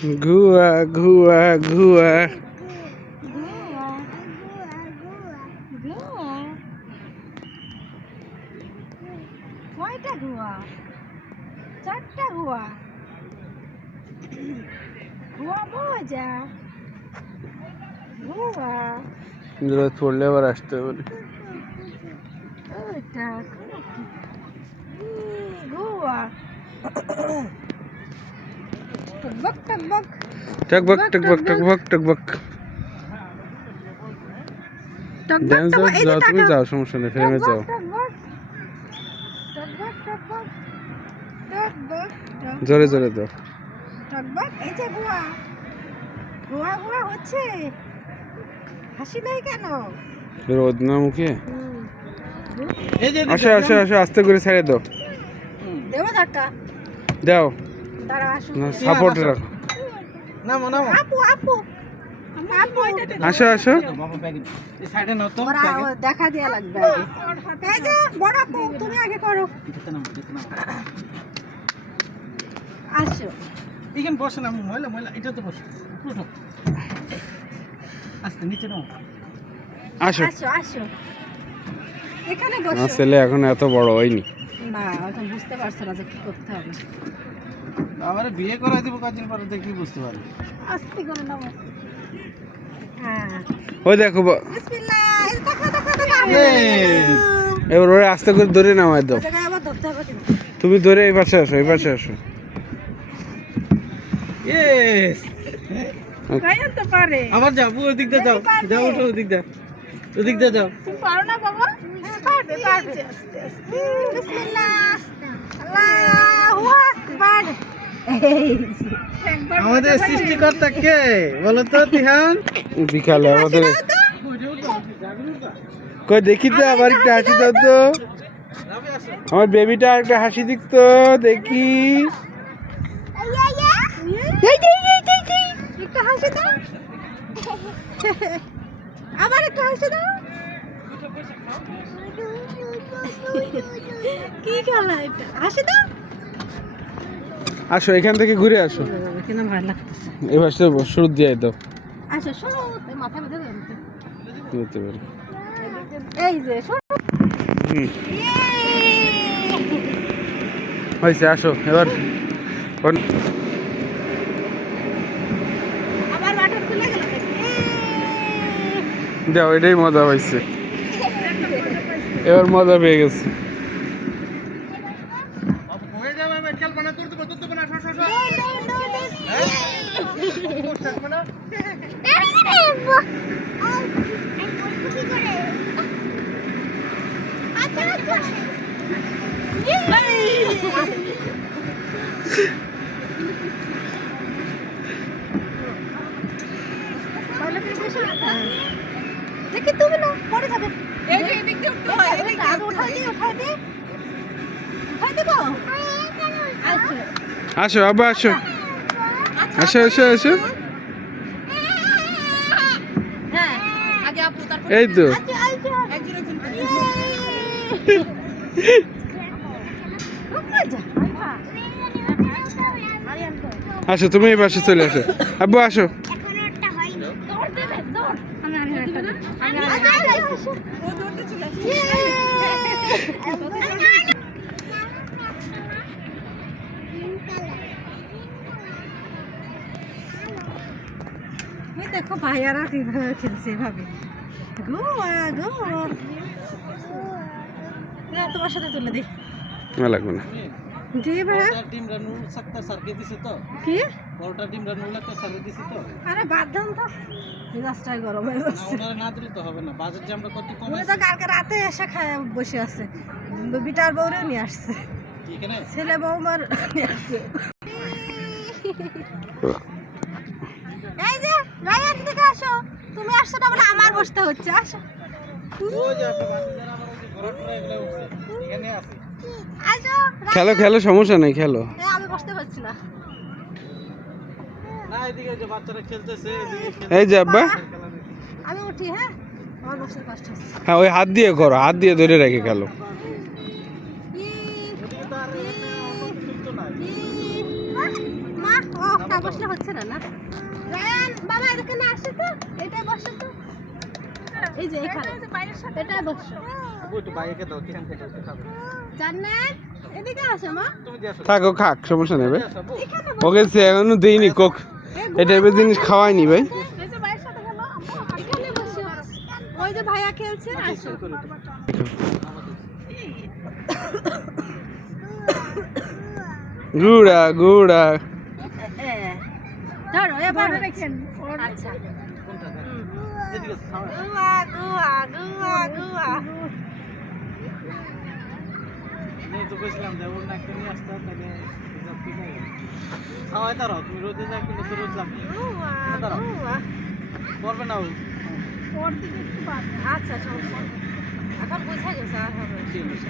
ঘুয়া ঘুয়া ঘুয়া। কয়টা ঘুয়া? চারটা ঘুয়া। ঘুয়া মজা। ঘুয়া রোদ পড়লে আবার আসতে হবে। ওইটা ঘুয়া। টকবক টকবক টকবক টকবক টকবক টকবক। ড্যান্স যাও, তুমি যাও, সমস্যা নেই, ফ্রেমে যাও। জোরে জোরে দাও। টকবক। এই যে ঘুয়া ঘুয়া ঘুয়া হচ্ছে। হাসি নাই কেন? রোদ না মুখে। আসো আসো আসো, আস্তে করে ছেড়ে দাও। দেবো ধাক্কা। দাও। দাঁড়া আসো। সাপোর্ট রাখো। নামো নামো। আপু আপু আপু আসো আসো। এই সাইডে নাও তো। ওরা দেখা দেয়া লাগবে আগে। এই যে বড় আপু তুমি আগে করো। দিতে নাও দিতে নাও। আসো। এখানে বসে না, ময়লা ময়লা, এটাতে বসো। উঠো। আস্তে নিচে নাও। আসো। আসো আসো এখানে আমার বসো। ছেলে এখন এত বড় হয়নি। না এখন বুঝতে পারছো না যে কি করতে হবে। আবার বিয়ে করাই দিব কদিন পরে, দেখি বুঝতে পারবি। আস্তে করে নাও। হ্যাঁ ওই দেখো বিসমিল্লাহ। এই দেখো দেখো দেখো। এবার ওরে আস্তে করে ধরে নামাই দাও। ওই জায়গায় আবার ধরতে হবে কিন্তু। তুমি ধরে এই পাশে আসো, এই পাশে আসো। ইয়েস। গায়ন তো পারে। আবার যাও, ওই দিক দিয়ে যাও। যাও ওঠো, ওই দিক দিয়ে। ওই দিক দিয়ে যাও। তুমি পারো না বাবা? পারবে পারবে। বিসমিল্লাহ। আল্লাহু আকবার। আমাদের সৃষ্টিকর্তা কে বলো তো তিহান? বিকালে আমাদের কই দেখি তো, আবার একটা হাসি দাও তো। আমার বেবিটা একটা হাসি দিক তো দেখি। একটু হাসি দাও। আবার একটু হাসি দাও। কি খেলা এটা? হাসি দাও। আসো, এখান থেকে ঘুরে আসো। কেন ভালো লাগতেছে? এই পাশে শুরু দিয়ে দাও। আচ্ছা শোনো, মাথা বেঁধে দেন। বুঝতে পারি। এই যে শোনো। হয়েছে, আসো এবার। আবার বাটন খুলে গেল। দাও, এটাই মজা হয়েছে। এবার মজা পেয়ে গেছে। হয়ে যাবে, মেডিকেল বানা করতে করতে বানা সর সর সর। দেখি তুমি না পড়ে যাবে। এই যে এদিক দিয়ে উঠতে হয়, এদিক দিয়ে উঠাই দে উঠাই দে। উঠাই দেবো। আসো আবার আসো। আসো আসো আসো। হ্যাঁ আগে আপু তারপর এই তো। আচ্ছা আচ্ছা একজনের চিন্তা নেই। আসো, তুমি এই পাশে চলে আসো। আব্বু আসো। দেখো ভাইয়ারা কিভাবে খেলছে এভাবে। গোয়া গোয়া। না তোমার সাথে তুলে দিই। ভালো লাগবে না। জি ভাইয়া। ডিম রানু সাক্তা সারকে দিছে তো। কি? পরোটা ডিম রানু লাগতে সারকে দিছে তো। আরে বাদ দাও তো। মেজাজটাই গরম হয়ে যাচ্ছে। ওনারে না দিলে তো হবে না, বাজেট যে আমরা কত কম উনি আছে। তো কালকে রাতে এসে খায় বসে আছে। বিটার বউরেও নিয়ে আসছে। এখানে ছেলে বৌমার নিয়ে আসছে। এই যে রায়ান দিকে আসো। তুমি আসছো না বলে আমার বসতে হচ্ছে। আসো। ওই যে আপনি বাসে যারা আমার ওই যে ঘোড়া টোড়া এগুলো উঠছে, এখানে আছে। আসো। খেলো খেলো, সমস্যা নেই, খেলো। আমি বসতে পারছি না। না এদিকে যে বাচ্চারা খেলতেছে, এই যে আব্বা। আমি উঠি। হ্যাঁ আমার বসতে কষ্ট হচ্ছে। হ্যাঁ, ওই হাত দিয়ে করো, হাত দিয়ে ধরে রেখে খেলো। ওদিকে তো আর অন্য কিছু তো নাই। মা ও বসলে হচ্ছে না না রায়ান বাবা এখানে আসো তো এটা বসো তো এই যে এখানে এটাই বসো ওই তো বাইকে দাও কিখান থেকে খাবে জান্নাত এদিকে আসো মা তুমি দিয়ে আসো থাকো খাক সমস্যা নেবে এখানে ওকে সে এখনো দেইনি কোক এই টাইপের জিনিস খাওয়াইনি ভাই এই যে ভাইয়ের সাথে গেল এখানে বসো ওই যে ভাইয়া খেলছে আসো গুড়া গুড়া ধরো এবার দেখেন আচ্ছা এদিকে খাও গুয়া গুয়া গুয়া গুয়া নেই তো কইছিলাম যে ওর নাকি নিয়ে আসতে তাহলে হিসাব ঠিক হয়ে গেল খাওয়াই তারও তুমি রোদে যা কিন্তু তো রোজ লাগবে গুয়া গুয়া করবে না ওই আচ্ছা সমস্যা নেই। এখন বুঝা গেছে আর হবে ঠিক আছে